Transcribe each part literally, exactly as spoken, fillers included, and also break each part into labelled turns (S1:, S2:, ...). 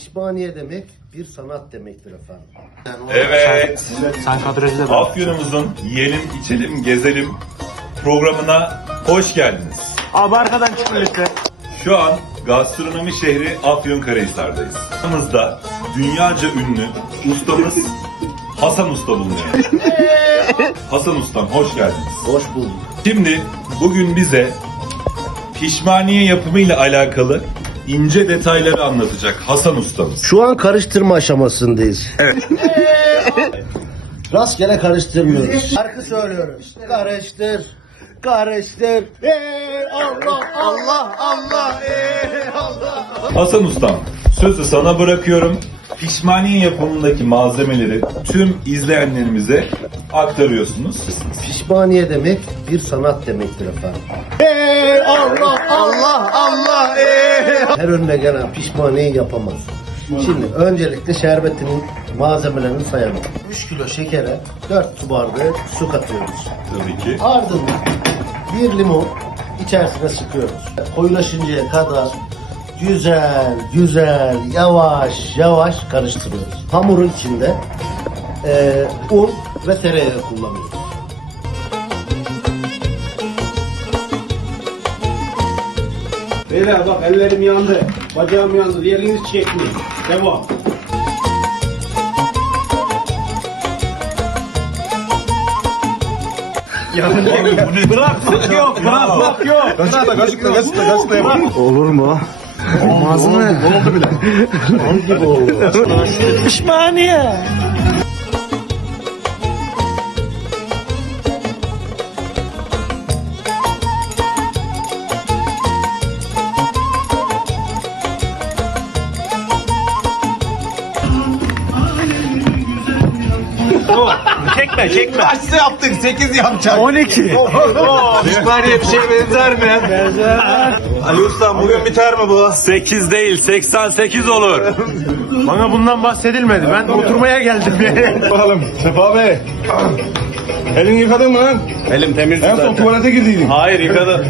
S1: Pişmaniye demek bir sanat demektir efendim.
S2: Evet.
S3: Sen kadrajı da
S2: Afyon'umuzun yiyelim, içelim, gezelim programına hoş geldiniz.
S3: Abi arkadan çıkın lütfen.
S2: Şu an gastronomi şehri Afyonkarahisar'dayız. Yanımızda dünyaca ünlü ustamız Hasan Usta bulunuyor. Hasan Ustam hoş geldiniz.
S1: Hoş bulduk.
S2: Şimdi bugün bize pişmaniye yapımıyla alakalı ince detayları anlatacak Hasan Ustamız.
S1: Şu an karıştırma aşamasındayız.
S2: Evet.
S1: Rastgele karıştırmıyoruz. Şarkı söylüyoruz. Karıştır. Karıştır. Ey Allah Allah Allah ey Allah.
S2: Hasan Ustam, sözü sana bırakıyorum. Pişmaniye yapımındaki malzemeleri tüm izleyenlerimize aktarıyorsunuz.
S1: Pişmaniye demek bir sanat demektir efendim. Ey Allah Allah Allah ey. Her önüne gelen pişmaniyeyi yapamaz. Şimdi öncelikle şerbetinin malzemelerini sayalım. üç kilo şekere dört su bardağı su katıyoruz.
S2: Tabii ki.
S1: Ardından bir limon içerisine sıkıyoruz. Koyulaşıncaya kadar güzel güzel yavaş yavaş karıştırıyoruz. Hamurun içinde e, un ve tereyağı kullanıyoruz.
S4: Beyler bak ellerim yandı, bacağım yandı, diğeriniz çekmeyin. Devam. Bırakmak yok, bırakmak yok.
S5: Kaşıkla kaşıkla kaşıkla kaşıkla yapalım.
S3: Olur mu? Olmaz mı?
S5: Oldu bile.
S1: Onun gibi oldu.
S3: Pişmaniye. Çekme çekme.
S5: Kaçta yaptık? sekiz yapacak.
S3: on iki.
S5: Pişmaniye bir şey benzer mi?
S3: Benzer.
S5: Ali Ustam bugün biter mi bu?
S2: sekiz değil seksen sekiz olur.
S3: Bana bundan bahsedilmedi. Ben oturmaya geldim.
S5: Bakalım Sefa Bey. Elini yıkadın mı lan?
S4: Elim temiz
S5: En son tuvalete girdiydin.
S4: Hayır yıkadım.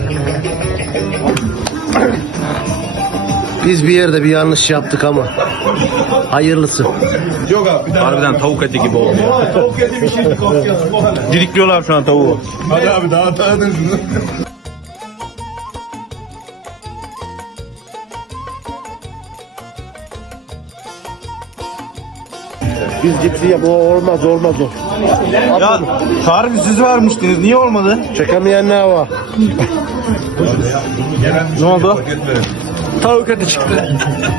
S1: Biz bir yerde bir yanlış yaptık ama hayırlısı.
S5: Yok abi bir daha.
S3: Harbiden tavuk eti gibi oldu.
S5: Tavuk eti bir şey korkuyoruz. Bu hala.
S3: Didikliyorlar şu an tavuğu.
S5: Hadi abi daha daha şunu.
S1: Biz ciddiye bu olmaz olmaz o.
S3: Ya harbi siz vermiştiniz. Niye olmadı?
S1: Çekemeyen ne var?
S3: Ne oldu? Tavuk eti çıktı.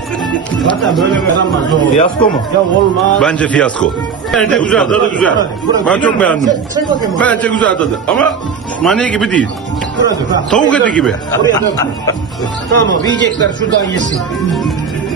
S3: Fiyasko mu?
S2: Bence fiyasko.
S6: Bence güzel, tadı güzel. Ben çok beğendim. Bence güzel tadı. Ama mani gibi değil. Tavuk eti gibi.
S4: Tamam yiyecekler şuradan yesin.